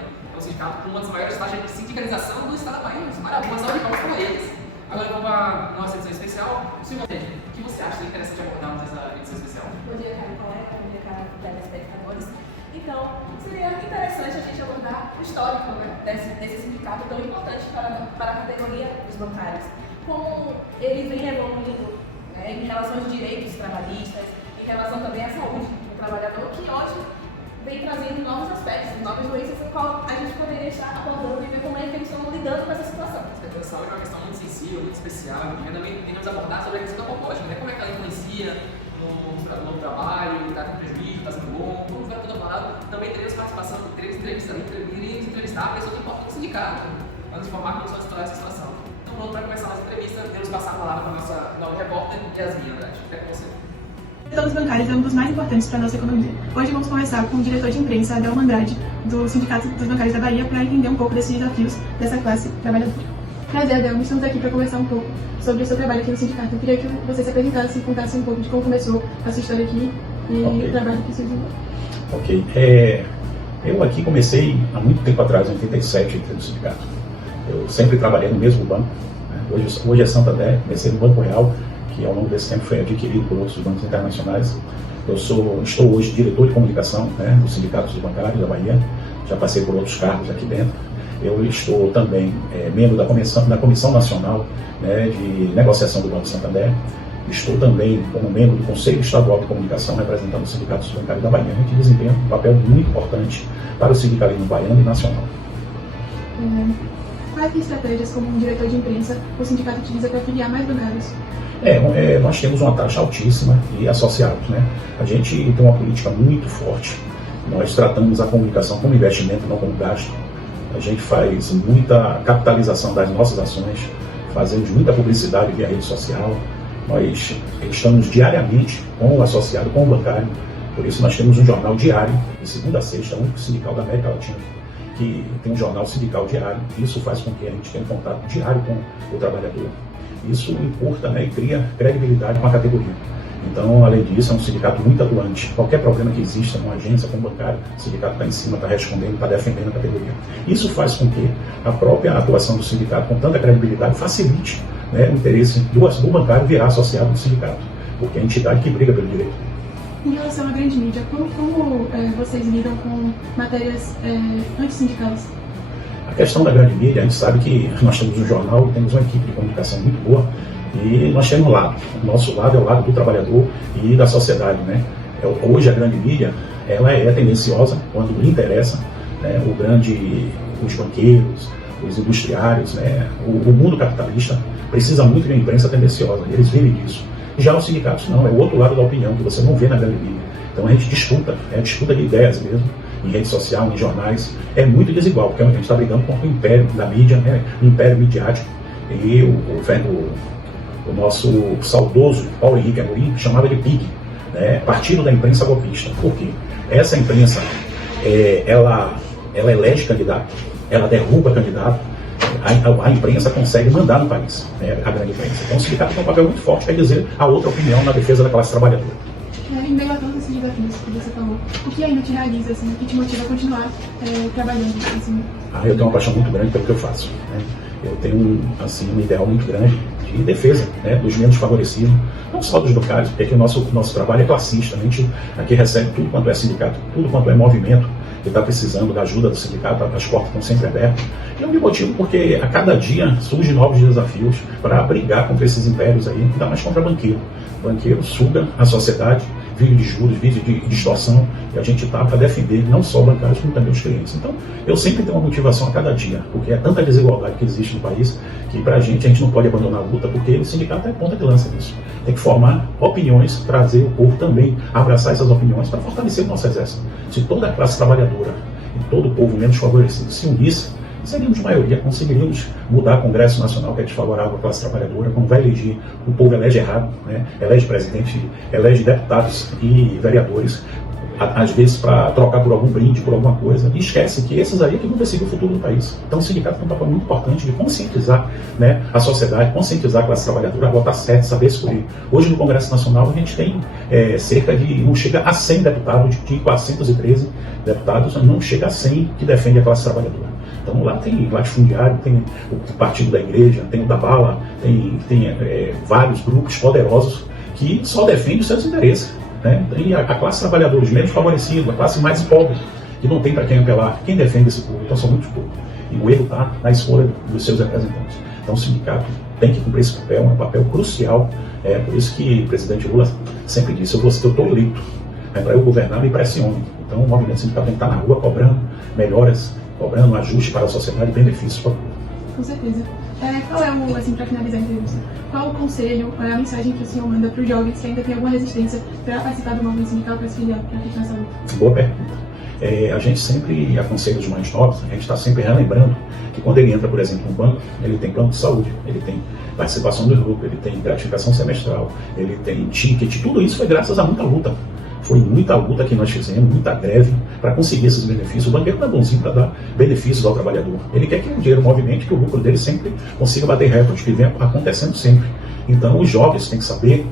É um sindicato com uma das maiores taxas de sindicalização do estado da Bahia. Uma salva de palmas para eles. Agora vamos para a nossa edição especial. Silvia, o que você acha interessante abordarmos nessa edição especial? Bom dia, caro colega, bom dia, caro telespectadores. Então, seria interessante a gente abordar o histórico, né, desse sindicato tão importante para a categoria dos bancários. Como ele vem evoluindo, né, em relação aos direitos trabalhistas, em relação também à saúde do trabalhador, que hoje vem trazendo novos aspectos, novas doenças, no qual a gente poderia estar abordando e ver como é que eles estão lidando com essa situação. A saúde é uma questão muito sensível, muito especial, e também temos abordar sobre a questão da composta, né? Como é que ela influencia no trabalho, está com prejuízo, está sendo bom, como vai tudo abordado. Também teremos participação, teremos entrevistar a pessoa que importa no sindicato, para nos informar como vai estourar essa situação. Então, pronto, para começar a nossa entrevista, temos passar a palavra para a nossa nova repórter, Yasmin Andrade. É com você. O setor dos bancários é um dos mais importantes para a nossa economia. Hoje vamos conversar com o diretor de imprensa, Adelmo Andrade, do Sindicato dos Bancários da Bahia, para entender um pouco desses desafios dessa classe trabalhadora. Prazer, Adelmo, estamos aqui para conversar um pouco sobre o seu trabalho aqui no sindicato. Eu queria que você se apresentasse e contasse um pouco de como começou a sua história aqui e o trabalho que surgiu. Ok. Eu aqui comecei há muito tempo atrás, em 87, no sindicato. Eu sempre trabalhei no mesmo banco. Né? Hoje é Santander, comecei no Banco Real, que ao longo desse tempo foi adquirido por outros bancos internacionais. Estou hoje diretor de comunicação, né, do Sindicato dos Bancários da Bahia. Já passei por outros cargos aqui dentro. Eu estou também membro da Comissão Nacional, né, de Negociação do Banco Santander. Estou também como membro do Conselho Estadual de Comunicação, representando o Sindicato dos Bancários da Bahia. A gente desempenha um papel muito importante para o sindicalismo baiano e nacional. Quais estratégias, como um diretor de imprensa, o sindicato utiliza para filiar mais bancários? Nós temos uma taxa altíssima de associados, né? A gente tem uma política muito forte. Nós tratamos a comunicação como investimento, não como gasto. A gente faz muita capitalização das nossas ações, fazemos muita publicidade via rede social. Nós estamos diariamente com o associado, com o bancário. Por isso nós temos um jornal diário, de segunda a sexta, o único sindical da América Latina que tem um jornal sindical diário. Isso faz com que a gente tenha um contato diário com o trabalhador. Isso importa, né, e cria credibilidade com a categoria. Então, além disso, é um sindicato muito atuante. Qualquer problema que exista numa agência, com um bancário, o sindicato está em cima, está respondendo, está defendendo a categoria. Isso faz com que a própria atuação do sindicato, com tanta credibilidade, facilite, né, o interesse do bancário virar associado do sindicato, porque é a entidade que briga pelo direito. Em relação à grande mídia, como vocês lidam com matérias antissindicais? A questão da grande mídia, a gente sabe que nós temos um jornal e temos uma equipe de comunicação muito boa, e nós temos um lado. O nosso lado é o lado do trabalhador e da sociedade, né? Hoje a grande mídia, ela é tendenciosa quando lhe interessa, né? Os banqueiros, os industriários, né? O mundo capitalista precisa muito de uma imprensa tendenciosa, eles vivem disso. Já os sindicatos não, é o outro lado da opinião, que você não vê na grande mídia. Então a gente disputa, disputa de ideias mesmo, em rede social, em jornais. É muito desigual, porque a gente está brigando contra o império da mídia, né? O império midiático. E o nosso saudoso Paulo Henrique Amorim chamava de PIG, né? Partido da Imprensa Golpista. Por quê? Essa imprensa, ela elege candidato, ela derruba candidato. A imprensa consegue mandar no país, né? A grande imprensa. Então o sindicato tem um papel muito forte, quer dizer, a outra opinião na defesa da classe trabalhadora. Em meio a todos esses desafios que você falou, o que ainda te realiza, assim, o que te motiva a continuar trabalhando? Assim? Eu tenho uma paixão muito grande pelo que eu faço, né? Eu tenho um ideal muito grande de defesa, né, dos menos favorecidos, não só dos bancários, porque o nosso trabalho é classista, a gente aqui recebe tudo quanto é sindicato, tudo quanto é movimento que está precisando da ajuda do sindicato, as portas estão sempre abertas. E eu me motivo porque a cada dia surgem novos desafios para brigar contra esses impérios aí, ainda mais contra banqueiro. O banqueiro suga a sociedade, vive de juros, vive de distorção, e a gente está para defender não só bancários, como também os clientes. Então, eu sempre tenho uma motivação a cada dia, porque é tanta desigualdade que existe no país, que para a gente não pode abandonar a luta, porque o sindicato é ponta de lança nisso. Tem que formar opiniões, trazer o povo também, abraçar essas opiniões para fortalecer o nosso exército. Se toda a classe trabalhadora e todo o povo menos favorecido se unisse, seríamos maioria, conseguiríamos mudar o Congresso Nacional, que é desfavorável à classe trabalhadora, quando vai eleger, o povo elege errado, né? Elege presidente, elege deputados e vereadores às vezes para trocar por algum brinde, por alguma coisa, e esquece que esses aí é que vão decidir o futuro do país. Então o sindicato tem um papel muito importante de conscientizar, né, a sociedade, conscientizar a classe trabalhadora a votar certo, saber escolher. Hoje no Congresso Nacional a gente tem cerca de, não chega a 100 deputados, de 413 deputados, não chega a 100 que defendem a classe trabalhadora. Então lá tem latifundiário, tem o Partido da Igreja, tem o da Bala, tem vários grupos poderosos que só defendem os seus interesses. Né? E a classe trabalhadora, os menos favorecidos, a classe mais pobre, que não tem para quem apelar, quem defende esse povo? Então são muitos poucos. E o erro está na escolha dos seus representantes. Então o sindicato tem que cumprir esse papel, é um papel crucial. Por isso que o presidente Lula sempre disse, eu estou eleito, para eu governar me pressione. Então o movimento sindical tem que estar na rua cobrando melhoras, cobrando ajuste para a sociedade e benefícios para o povo. Com certeza. Qual é assim, para finalizar a entrevista, qual o conselho, qual é a mensagem que o senhor manda para os jovens que ainda têm alguma resistência para participar do movimento sindical, para se filiar, para ficar nessa luta? Boa pergunta. A gente sempre aconselha os mais novos, a gente está sempre relembrando que quando ele entra, por exemplo, no banco, ele tem plano de saúde, ele tem participação do grupo, ele tem gratificação semestral, ele tem ticket, tudo isso foi graças a muita luta. Foi muita luta que nós fizemos, muita greve para conseguir esses benefícios. O banqueiro não é bonzinho para dar benefícios ao trabalhador. Ele quer que o dinheiro movimente, que o lucro dele sempre consiga bater recordes, que vem acontecendo sempre. Então, os jovens têm que saber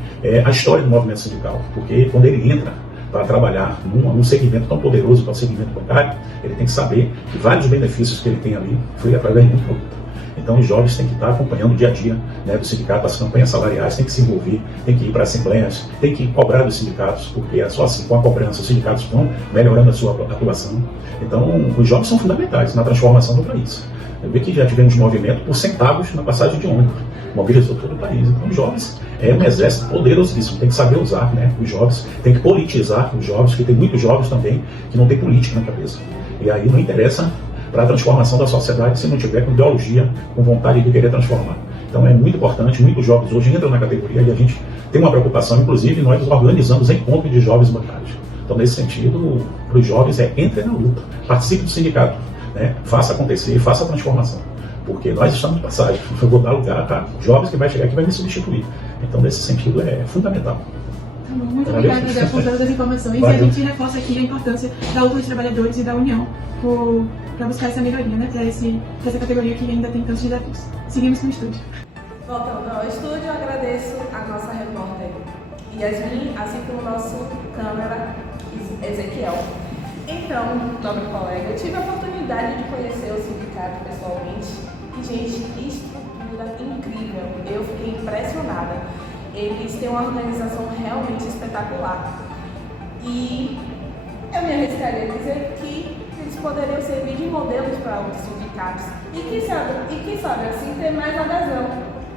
a história do movimento sindical, porque quando ele entra para trabalhar num segmento tão poderoso como o segmento bancário, ele tem que saber que vários benefícios que ele tem ali foi através de muita luta. Então os jovens têm que estar acompanhando o dia a dia, né, do sindicato, as campanhas salariais, tem que se envolver, tem que ir para assembleias, tem que cobrar dos sindicatos, porque é só assim, com a cobrança, os sindicatos vão melhorando a sua atuação. Então os jovens são fundamentais na transformação do país. Eu vi que já tivemos movimento por centavos na passagem de ônibus, mobilizou todo o país. Então os jovens é um exército poderosíssimo, tem que saber usar, né, os jovens, tem que politizar os jovens, que tem muitos jovens também que não tem política na cabeça. E aí não interessa para a transformação da sociedade se não tiver com ideologia, com vontade de querer transformar. Então é muito importante, muitos jovens hoje entram na categoria e a gente tem uma preocupação, inclusive nós organizamos encontros de jovens bancários. Então nesse sentido, para os jovens entre na luta, participe do sindicato, né? Faça acontecer, faça a transformação. Porque nós estamos de passagem, eu vou dar lugar para os jovens que vai chegar aqui e vai me substituir. Então nesse sentido é fundamental. Tá bom, muito obrigada, Zé, por todas as informações. Valeu. E a gente reforça aqui a importância da luta dos trabalhadores e da união para buscar essa melhoria, né, para essa categoria que ainda tem tantos desafios. Seguimos com o estúdio. Voltando ao estúdio, eu agradeço a nossa repórter Yasmin, assim como o nosso câmera Ezequiel. Então, nobre colega, eu tive a oportunidade de conhecer o sindicato pessoalmente e, gente, que estrutura incrível. Eu fiquei impressionada. Eles têm uma organização realmente espetacular. E eu me arriscaria a dizer que eles poderiam servir de modelos para outros sindicatos. E quem sabe assim ter mais adesão.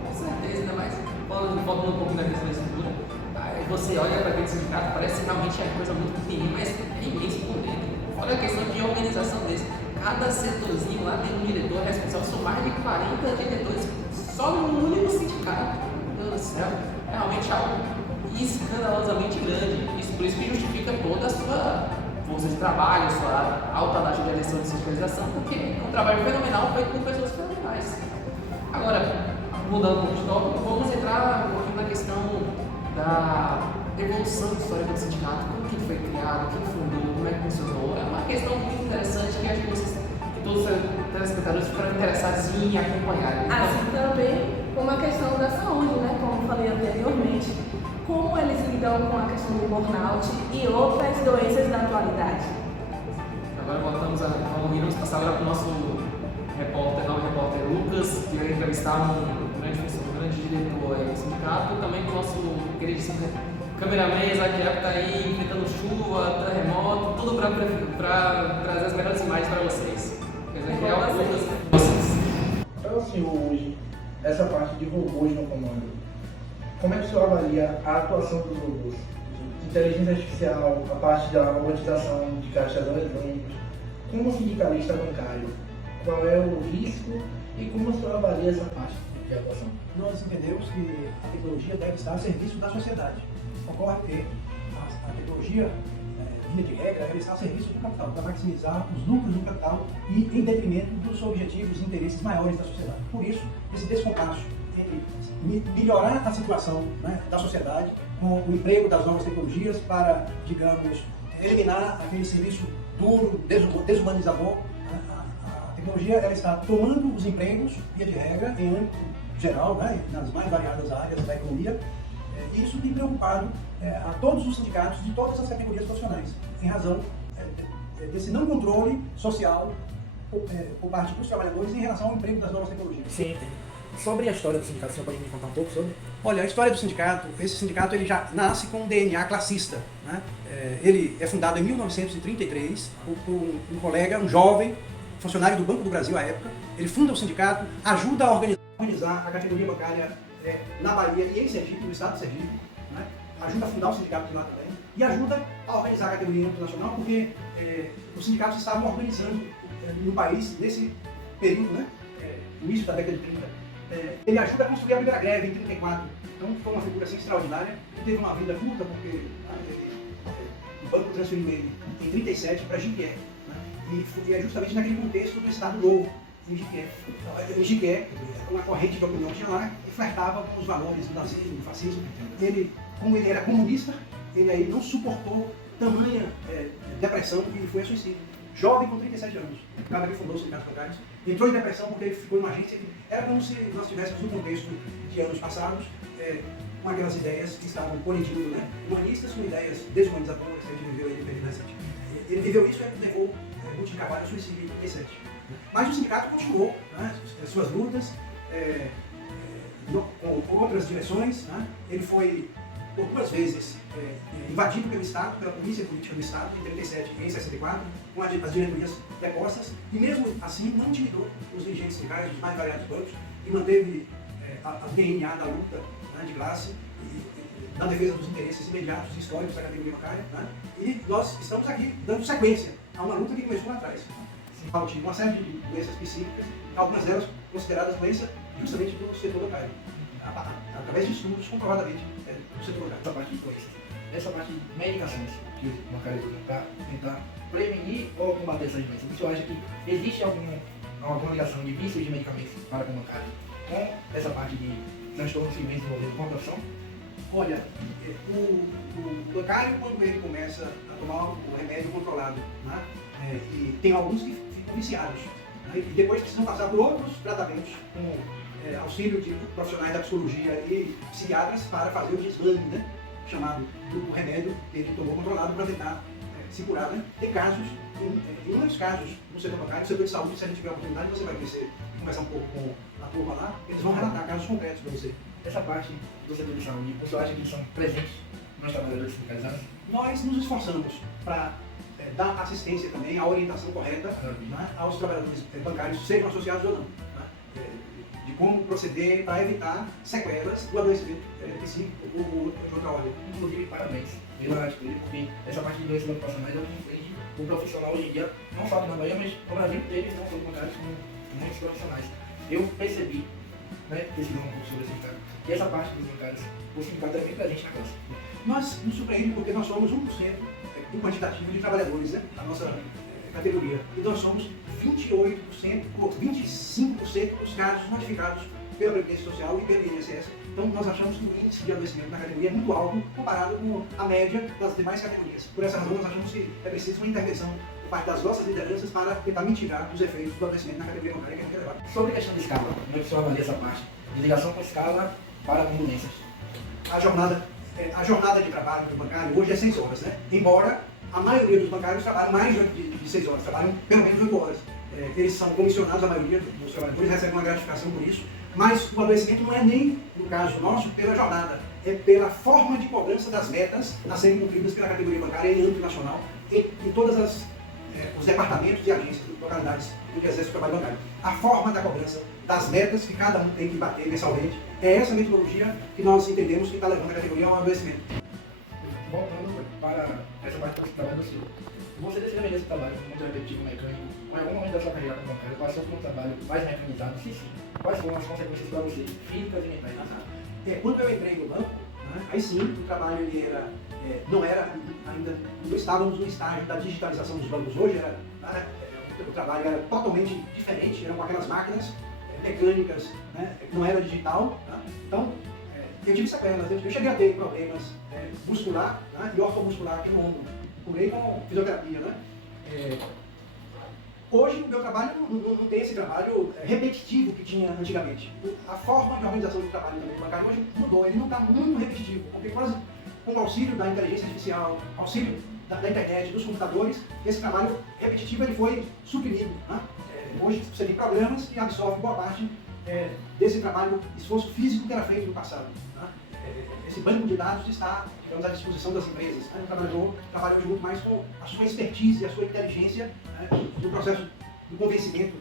Com certeza, ainda mais falando um pouco da questão da estrutura. Aí você olha para aquele sindicato, parece realmente uma coisa muito pequenininha, mas é imenso por dentro. Olha a questão de organização desse. Cada setorzinho lá tem um diretor responsável, são mais de 40 diretores só num único sindicato. Meu Deus do céu, é realmente algo escandalosamente grande. Isso por isso que justifica toda a sua força de trabalho, sua alta taxa de eleição de sindicalização, porque é um trabalho fenomenal feito por pessoas fenomenais. Agora, mudando de tópico, vamos entrar um pouquinho na questão da evolução histórica do sindicato, como que foi criado, quem fundou, como é que funcionou. É uma questão muito interessante que acho que todos os telespectadores ficaram interessados em acompanhar. Então, assim também como a questão da saúde, né? Como falei anteriormente, como eles lidam com a questão do burnout e outras doenças da atualidade. Agora vamos passar agora para o nosso repórter Lucas, que vai entrevistar um grande diretor do sindicato, também com o nosso queridíssimo cameraman Ezequiel, que está aí enfrentando chuva, terremoto, tudo para trazer as melhores imagens para vocês. Ezequiel, Lucas, vocês. Então, assim, hoje, essa parte de robôs no comando, como é que o senhor avalia a atuação dos robôs? Inteligência artificial, a parte da robotização de caixas eletrônicos, como sindicalista bancário, qual é o risco e como o senhor avalia essa parte de atuação? Nós entendemos que a tecnologia deve estar a serviço da sociedade. Ocorre que a tecnologia, via de regra, deve estar a serviço do capital, para maximizar os lucros do capital e em detrimento dos objetivos e interesses maiores da sociedade. Por isso, esse descompasso entre melhorar a situação, né, da sociedade com o emprego das novas tecnologias para, digamos, eliminar aquele serviço duro, desumanizador. A tecnologia ela está tomando os empregos, via de regra, em âmbito geral, né, nas mais variadas áreas da economia, e isso tem preocupado a todos os sindicatos de todas as categorias profissionais, em razão desse não controle social por parte dos trabalhadores em relação ao emprego das novas tecnologias. Sim, sobre a história do sindicato, o senhor pode me contar um pouco sobre? Olha, a história do sindicato, esse sindicato ele já nasce com um DNA classista, né? Ele é fundado em 1933 por um colega, um jovem, funcionário do Banco do Brasil à época. Ele funda o sindicato, ajuda a organizar a categoria bancária na Bahia e em Sergipe, no estado de Sergipe, né? Ajuda a fundar o sindicato de lá também e ajuda a organizar a categoria internacional, porque os sindicatos estavam organizando no país nesse período, né? No início da década de 30. Ele ajuda a construir a primeira greve em 34. Então foi uma figura assim extraordinária. Ele teve uma vida curta porque o banco transferiu ele em 37 para Jiquié, né? E é justamente naquele contexto do Estado Novo, em Jiquié. Em Jiquié, uma corrente de opinião tinha lá e flertava com os valores do nazismo, do fascismo. Ele, como ele era comunista, ele aí não suportou tamanha depressão e foi a suicídio. Jovem com 37 anos, o cara que fundou os sindicatos bancários, entrou em depressão porque ele ficou em uma agência que era como se nós tivéssemos um contexto de anos passados, com aquelas ideias que estavam coincidindo, né? Humanistas com ideias desumanizadoras, que a gente viveu aí no período recente. Ele viveu isso e levou Ruth de Carvalho ao suicídio em 37. Mas o sindicato continuou, né, suas lutas, com outras direções, né? Ele foi por 2 vezes invadido pelo Estado, pela polícia política do Estado, em 37 e em 64, com as diretorias depostas, e mesmo assim não intimidou os dirigentes sindicais dos mais variados bancos e manteve a DNA da luta, né, de classe, na defesa dos interesses imediatos e históricos da categoria bancária, né? E nós estamos aqui dando sequência a uma luta que começou lá atrás. São Paulo tinha uma série de doenças psíquicas, algumas delas consideradas doenças justamente do setor bancário, através de estudos comprovadamente do setor bancário. Essa parte de doença. Essa parte de medicações que o bancário usa para tentar prevenir ou combater essas doenças. O senhor acha que existe alguma ligação de vícios de medicamentos para com o bancário com essa parte de transtornos que vem desenvolvendo com a profissão? Olha, o bancário, quando ele começa a tomar o remédio controlado, né, e tem alguns que ficam viciados, né, e depois precisam passar por outros tratamentos, com auxílio de profissionais da psicologia e psiquiatras para fazer o desmame, né, chamado do remédio que ele tomou controlado para tentar se curar. Né. Tem casos, em muitos casos no setor bancário, no setor de saúde, se a gente tiver a oportunidade, você vai conversar um pouco com a turma lá, eles vão relatar casos concretos para você. Essa parte do setor de saúde, o senhor acha que eles são presentes nos trabalhadores sindicalizados? Nós nos esforçamos para dar assistência também, a orientação correta, né, aos trabalhadores bancários, sejam associados ou não, né, de como proceder para evitar sequelas do adoecimento psíquico ou de outra ordem. Inclusive, parabéns pela atitude, porque essa parte de doenças ocupacionais é o que inflige o profissional hoje em dia, não só aqui na Bahia, mas no Brasil inteiro, não só os bancários, como muitos profissionais. Eu percebi, né, pesquisando um pouco sobre esse sindicato, que essa parte dos bancários, o sindicato é bem presente na classe. Nós nos surpreendemos porque nós somos 1% do quantitativo de trabalhadores, né, da nossa categoria. E nós somos 28% ou 25% dos casos notificados pela Previdência Social e pelo INSS. Então nós achamos que o índice de adoecimento na categoria é muito alto comparado com a média das demais categorias. Por essa razão nós achamos que é preciso uma intervenção por parte das nossas lideranças para tentar mitigar os efeitos do adoecimento na categoria bancária, que é muito elevado. Sobre a questão de escala, como é que o senhor avalia essa parte de ligação com escala para com doenças? A jornada de trabalho do bancário hoje é 6 horas, né? Embora a maioria dos bancários trabalhem mais de 6 horas, trabalham pelo menos 8 horas. Eles são comissionados, a maioria dos trabalhadores recebem uma gratificação por isso, mas o adoecimento não é nem, no caso nosso, pela jornada, é pela forma de cobrança das metas a serem cumpridas pela categoria bancária em âmbito nacional e em todos os departamentos e agências, localidades onde exerce o trabalho bancário. A forma da cobrança das metas que cada um tem que bater mensalmente é essa metodologia que nós entendemos que está levando a categoria ao adoecimento. Voltando para essa parte do trabalho do senhor. Você decidiu esse trabalho muito repetitivo mecânico, ou em algum momento da sua carreira como bancário, passou por um trabalho mais mecanizado? Se sim, quais foram as consequências para você, físicas e mentais na área? Quando eu entrei no banco, né, aí sim, o trabalho ele era, não era ainda, não estávamos no estágio da digitalização dos bancos hoje, o trabalho era totalmente diferente, eram com aquelas máquinas mecânicas, né, não era digital, tá? Então eu tive sequelas, eu cheguei a ter problemas muscular, né, e ortomuscular aqui no ombro, curei com fisioterapia, né? Hoje o meu trabalho não tem esse trabalho repetitivo que tinha antigamente. A forma de organização do trabalho também do bancário hoje mudou, ele não está muito repetitivo, porque quase com o auxílio da inteligência artificial, auxílio da internet, dos computadores, esse trabalho repetitivo ele foi suprimido. Né? Hoje você tem programas e absorve boa parte desse trabalho, esforço físico que era feito no passado. Né? Esse banco de dados está, digamos, à disposição das empresas. Né? O trabalhador trabalha hoje muito mais com a sua expertise, a sua inteligência, né? No processo de convencimento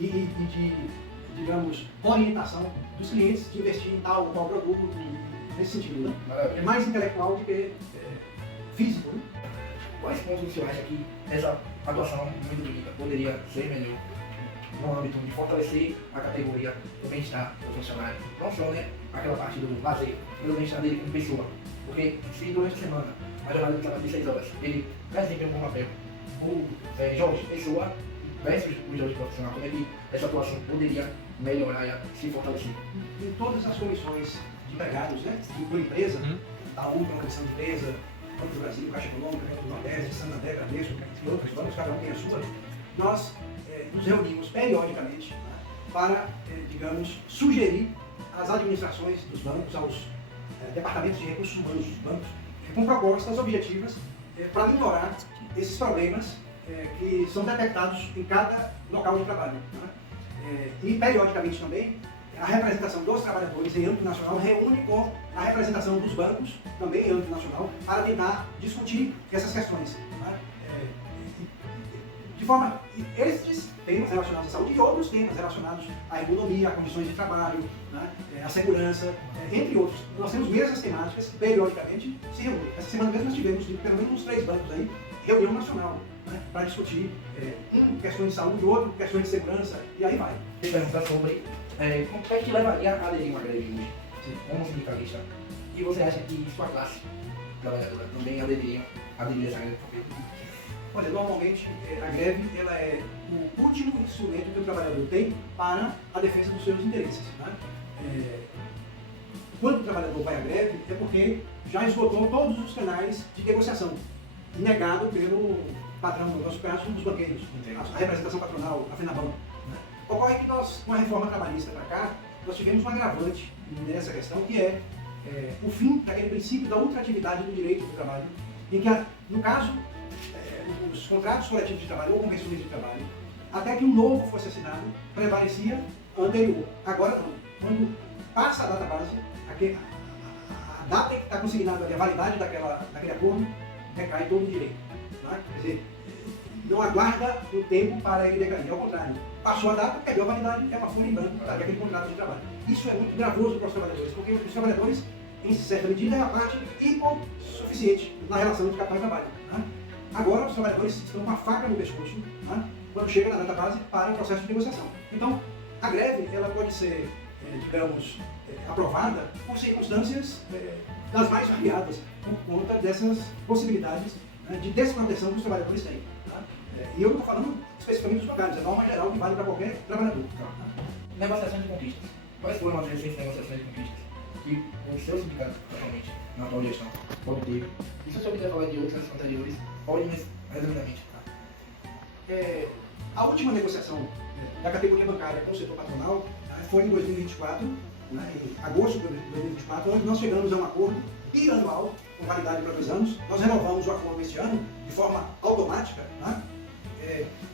e de, digamos, orientação dos clientes de investir em tal ou qual produto, nesse sentido. Né? É mais intelectual do que físico. Né? Quais pontos você acha que essa atuação muito bonita poderia ser melhor no âmbito de fortalecer a categoria do bem-estar do funcionário? Não só, né, aquela parte do lazer, mas o bem-estar dele como pessoa. Porque se durante a semana a jornada de trabalho de 6 horas, ele desempenha um bom papel, o Jorge, pessoa, versus o Jorge profissional, como é que essa atuação poderia melhorar e se fortalecer? Em todas as comissões de empregados, né, de empresa, da UPA, na comissão de empresa, Banco do Brasil, Caixa Econômica, Banco do Nordeste, Santander, Bradesco, e outros bancos, cada um tem a sua, nós nos reunimos periodicamente, né, para, digamos, sugerir às administrações dos bancos, aos departamentos de recursos humanos dos bancos, com propostas objetivas para minorar esses problemas que são detectados em cada local de trabalho. Né? E, periodicamente também, a representação dos trabalhadores em âmbito nacional reúne com a representação dos bancos, também em âmbito nacional, para tentar discutir essas questões. Né? De forma, esses temas relacionados à saúde e outros temas relacionados à economia, a condições de trabalho, né? A segurança, entre outros. Nós temos mesas temáticas que periodicamente se reúnem. Essa semana mesmo nós tivemos, pelo menos uns 3 bancos aí, reunião nacional, né? Para discutir questões de saúde, outro questões de segurança, e aí vai. Você perguntar sobre como é que levaria a aderir uma greve hoje, como sindicalista, e você acha que sua classe trabalhadora também aderiria a essa greve? Olha, normalmente a greve ela é o último instrumento que o trabalhador tem para a defesa dos seus interesses. Né? Quando o trabalhador vai à greve é porque já esgotou todos os canais de negociação, negado pelo patrão, no nosso caso, dos banqueiros, a representação patronal, a FENABAN. Né? Ocorre que nós, com a reforma trabalhista para cá, nós tivemos um agravante nessa questão, que é o fim daquele princípio da ultratividade do direito do trabalho, em que, no caso, os contratos coletivos de trabalho ou convenções de trabalho, até que um novo fosse assinado, prevalecia a anterior. Agora não. Quando passa a data base, a data que está consignada ali, a validade daquele acordo, recai todo o direito. Né? Quer dizer, não aguarda o tempo para ele decair. Ao contrário, passou a data, perdeu a validade, é uma folha em branco daquele contrato de trabalho. Isso é muito gravoso para os trabalhadores, porque os trabalhadores, em certa medida, é a parte hipossuficiente na relação de capital e trabalho. Né? Agora, os trabalhadores estão com a faca no pescoço, né, quando chega na data base para o processo de negociação. Então, a greve ela pode ser, digamos, aprovada por circunstâncias das mais variadas, por conta dessas possibilidades, né, de desproteção que os trabalhadores têm. Tá? E eu não estou falando especificamente dos bancários, é a norma geral que vale para qualquer trabalhador. Tá? Negociação de conquistas. Quais foram as recentes negociações de conquistas que os seus sindicatos, atualmente, na atual gestão, obteve? E se o senhor quiser falar de outras anteriores, pode, mas resumidamente. A última negociação da categoria bancária com o setor patronal foi em 2024, né, em agosto de 2024, onde nós chegamos a um acordo bianual, com validade para 2 anos. Nós renovamos o acordo este ano, de forma automática, né,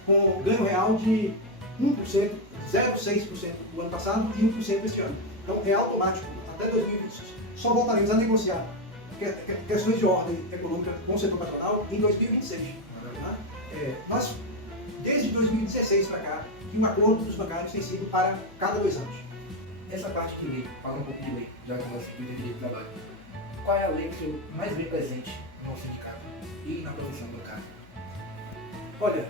com ganho real de 1%, 0,6% do ano passado e 1% este ano. Então é automático, até 2020. Só voltaremos a negociar questões de ordem econômica com o setor patronal em 2026. Né? Nós, desde 2016 para cá, que o acordo dos bancários tem sido para cada 2 anos. Essa parte de lei, falando um pouco de lei, já que nós estudamos direito do trabalho, qual é a lei que o senhor mais vê presente no sindicato e na profissão bancária? Olha,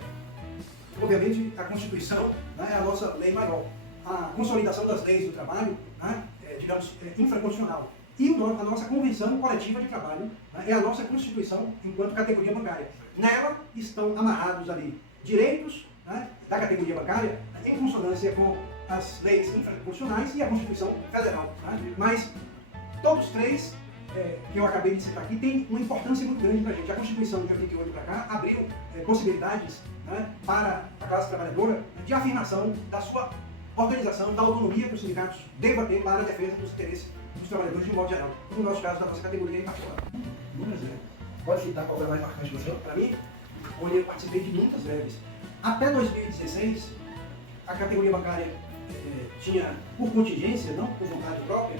obviamente a Constituição, né, é a nossa lei maior. A consolidação das leis do trabalho, né, digamos, infraconstitucional. E a nossa Convenção Coletiva de Trabalho, né, é a nossa Constituição enquanto categoria bancária. Nela estão amarrados ali direitos, né, da categoria bancária em consonância com as leis infraconstitucionais e a Constituição Federal. Né? Mas todos 3 que eu acabei de citar aqui tem uma importância muito grande para a gente. A Constituição de 88 para cá abriu possibilidades, né, para a classe trabalhadora de afirmação da sua organização, da autonomia que os sindicatos devem ter para a defesa dos interesses dos trabalhadores de um modo geral. No nosso caso, da nossa categoria em particular. Inúmeras greves. Pode citar qual é a mais marcante do senhor? Para mim, onde eu participei de muitas greves. Até 2016, a categoria bancária tinha, por contingência, não por vontade própria,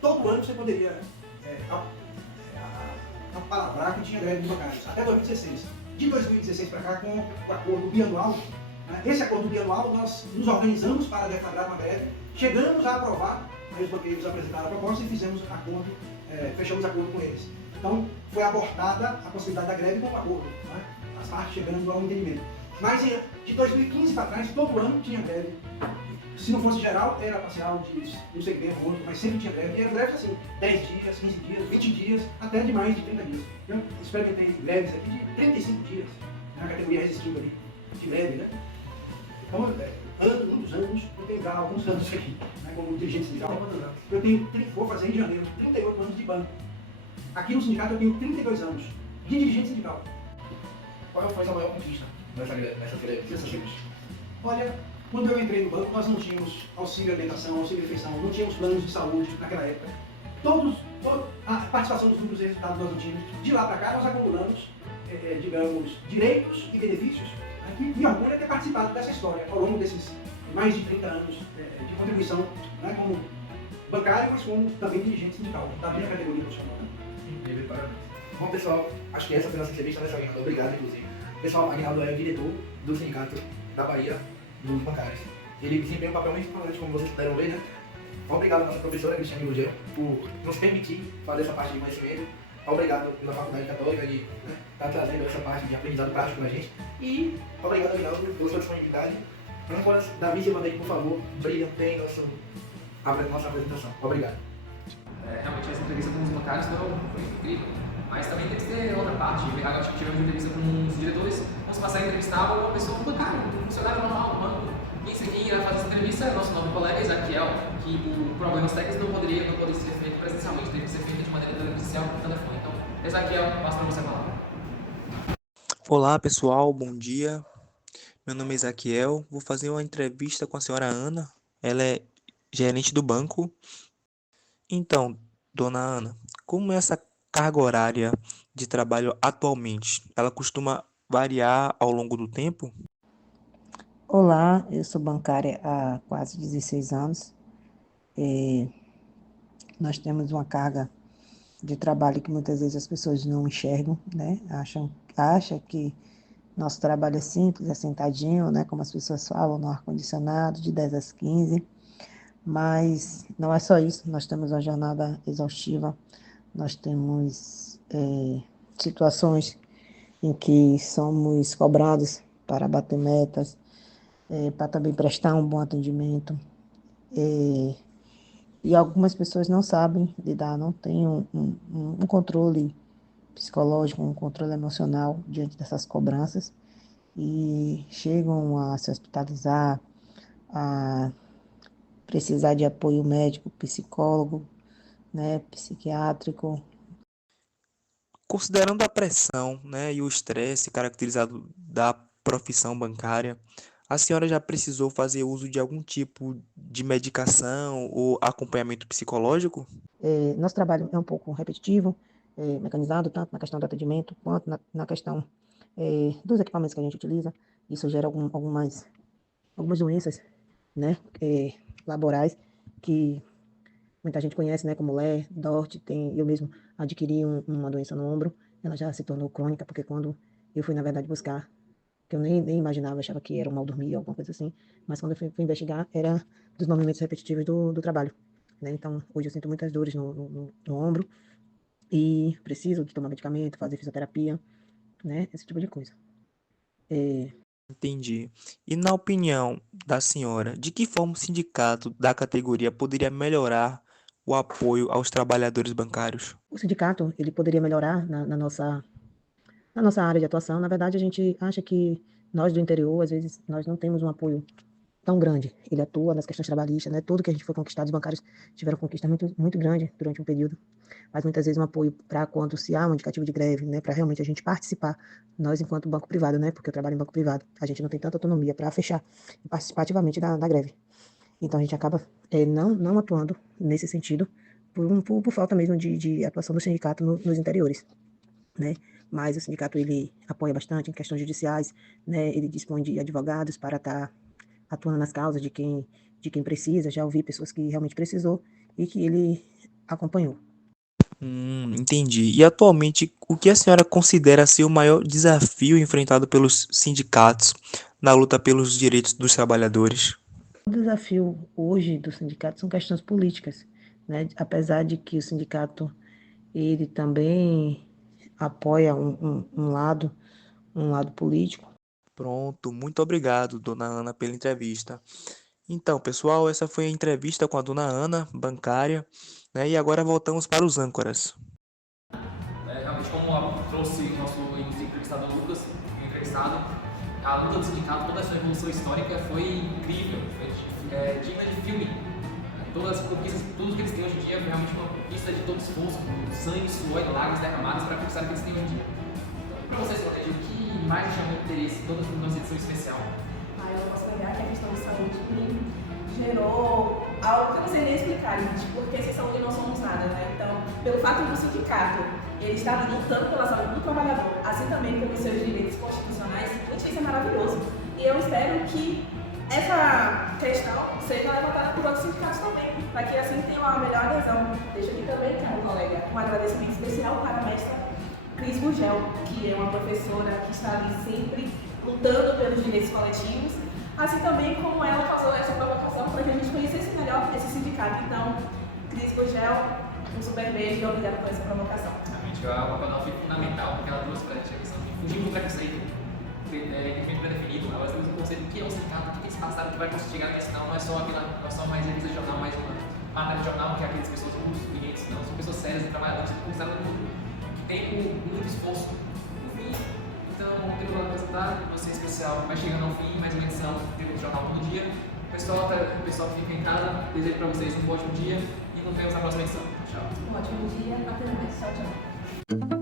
todo ano você poderia apalavrar que tinha greve de bancários, até 2016. De 2016 para cá, com o acordo bianual, esse acordo bianual, nós nos organizamos para deflagrar uma greve, chegamos a aprovar, aí os banqueiros apresentaram a proposta e fizemos acordo, fechamos acordo com eles. Então, foi abortada a possibilidade da greve com o acordo, né? As partes chegando ao entendimento. Mas de 2015 para trás, todo ano tinha greve. Se não fosse geral, era parcial de um segmento ou outro, mas sempre tinha greve. E eram greves assim, 10 dias, 15 dias, 20 dias, até de mais de 30 dias. Eu experimentei greves aqui de 35 dias, na categoria resistindo ali, de greve, né? Então, muitos anos, eu tenho já alguns anos aqui, né, como dirigente sindical. Vou fazer em janeiro 38 anos de banco. Aqui no sindicato eu tenho 32 anos de dirigente sindical. Qual foi a maior conquista nessa greve? Olha, quando eu entrei no banco, nós não tínhamos auxílio alimentação, auxílio refeição, não tínhamos planos de saúde naquela época. A participação dos grupos de resultados nós não tínhamos. De lá para cá, nós acumulamos, digamos, direitos e benefícios. E me orgulho é ter participado dessa história ao longo desses mais de 30 anos de contribuição, né, como bancário, mas como também dirigente sindical, da minha categoria profissional. Bom, pessoal, acho que essa foi a nossa entrevista dessa Aguinaldo. Obrigado, inclusive. Pessoal, Aguinaldo é o diretor do Sindicato da Bahia dos Bancários. Ele desempenha um papel muito importante, como vocês puderam ver, né? Obrigado à nossa professora, Cristiane Ruggiero, por nos permitir fazer essa parte de conhecimento. Obrigado pela Faculdade Católica de estar trazendo essa parte de aprendizado prático pra gente. E obrigado, Aguinaldo, pela sua disponibilidade. Âncoras, Davi Silvanei, por favor, brilhantem nossa apresentação. Obrigado. Realmente essa entrevista com os bancários foi incrível. Mas também tem que ter outra parte. Agora tivemos entrevista com os diretores, vamos passar a entrevistar uma pessoa, um bancário, um funcionário normal do banco. Quem seguir a fazer essa entrevista é o nosso novo colega Ezaquiel, que por problemas técnicos não poderia ser feito presencialmente, teve que ser feito de maneira presencial por telefone. Então, Ezaquiel, passo para você falar. Olá pessoal, bom dia. Meu nome é Ezaquiel. Vou fazer uma entrevista com a senhora Ana. Ela é gerente do banco. Então, dona Ana, como é essa carga horária de trabalho atualmente? Ela costuma variar ao longo do tempo? Olá, eu sou bancária há quase 16 anos. Nós temos uma carga de trabalho que muitas vezes as pessoas não enxergam, né? Acham que nosso trabalho é simples, é sentadinho, né? Como as pessoas falam, no ar-condicionado, de 10 às 15. Mas não é só isso, nós temos uma jornada exaustiva, nós temos situações em que somos cobrados para bater metas, para também prestar um bom atendimento. E algumas pessoas não sabem lidar, não têm um controle psicológico, um controle emocional diante dessas cobranças e chegam a se hospitalizar, a precisar de apoio médico, psicólogo, né, psiquiátrico. Considerando a pressão, né, e o estresse caracterizado da profissão bancária, a senhora já precisou fazer uso de algum tipo de medicação ou acompanhamento psicológico? Nosso trabalho é um pouco repetitivo, mecanizado, tanto na questão do atendimento quanto na questão dos equipamentos que a gente utiliza. Isso gera algumas doenças, né, laborais que muita gente conhece, né, como LER, DORT. Eu mesmo adquiri uma doença no ombro, ela já se tornou crônica, porque quando eu fui, na verdade, buscar, que eu nem imaginava, achava que era um mal dormir, alguma coisa assim, mas quando eu fui investigar, era dos movimentos repetitivos do trabalho, né? Então, hoje eu sinto muitas dores no ombro e preciso de tomar medicamento, fazer fisioterapia, né, esse tipo de coisa. Entendi. E na opinião da senhora, de que forma o sindicato da categoria poderia melhorar o apoio aos trabalhadores bancários? O sindicato, ele poderia melhorar na nossa área de atuação. Na verdade, a gente acha que nós do interior, às vezes, nós não temos um apoio tão grande. Ele atua nas questões trabalhistas, né? Tudo que a gente foi conquistado, os bancários tiveram conquista muito grande durante um período, mas muitas vezes um apoio para quando se há um indicativo de greve, né? Para realmente a gente participar, nós enquanto banco privado, né? Porque eu trabalho em banco privado, a gente não tem tanta autonomia para fechar e participar ativamente da greve. Então a gente acaba não atuando nesse sentido por falta mesmo de atuação do sindicato nos interiores, né? Mas o sindicato ele apoia bastante em questões judiciais, né? Ele dispõe de advogados para estar atuando nas causas de quem precisa. Já ouvi pessoas que realmente precisou e que ele acompanhou. Entendi. E atualmente, o que a senhora considera ser o maior desafio enfrentado pelos sindicatos na luta pelos direitos dos trabalhadores? O desafio hoje do sindicato são questões políticas, né? Apesar de que o sindicato ele também apoia um lado político. Pronto, muito obrigado, dona Ana, pela entrevista. Então, pessoal, essa foi a entrevista com a dona Ana, bancária, né? E agora voltamos para os âncoras. Realmente, como trouxe o nosso entrevistado Lucas, a luta do sindicato, toda a sua evolução histórica foi incrível, foi digna de filme. Todas as conquistas, tudo que eles têm hoje em dia foi realmente uma conquista de todo esforço, com sangue, suor e lágrimas derramadas para conquistar o que eles têm hoje em dia. Então, para vocês, Valério, o que mais chamou interesse em toda a nossa edição especial? Eu posso pegar que a questão de saúde gerou algo que eu não sei nem explicar, gente, porque sem saúde não somos nada, né? Então, pelo fato do sindicato ele estar lutando pela saúde do trabalhador, assim também pelos seus direitos constitucionais, gente, isso é maravilhoso. E eu espero que essa questão seja levantada por outros sindicatos também, para que assim tenha uma melhor adesão. Deixo aqui também, caro colega, um agradecimento especial para a mestra Cris Gurgel, que é uma professora que está ali sempre lutando pelos direitos coletivos, assim também como ela causou essa provocação para que a gente conhecesse melhor esse sindicato. Então, Cris Gurgel, um super beijo e obrigada por essa provocação. Realmente, o papel dela foi fundamental, porque ela trouxe para a gente a questão de fugir do preconceito, entendimento pré-definido. Ela trouxe o conceito do que é um sindicato, o que eles passaram, que vai conseguir chegar na questão, não é só mais revista de jornal, mais uma análise de jornal, que é aquelas pessoas comuns, clientes, não, são pessoas sérias e trabalhadoras que conquistaram no mundo, que tem muito esforço. No fim, então, não tenho nada para apresentar, você especial vai chegando ao fim, mais uma edição do Jornal Todo Dia. O pessoal que fica em casa, desejo para vocês um ótimo dia e nos vemos na próxima edição. Tchau. Um ótimo dia, até mais. Tchau, tchau.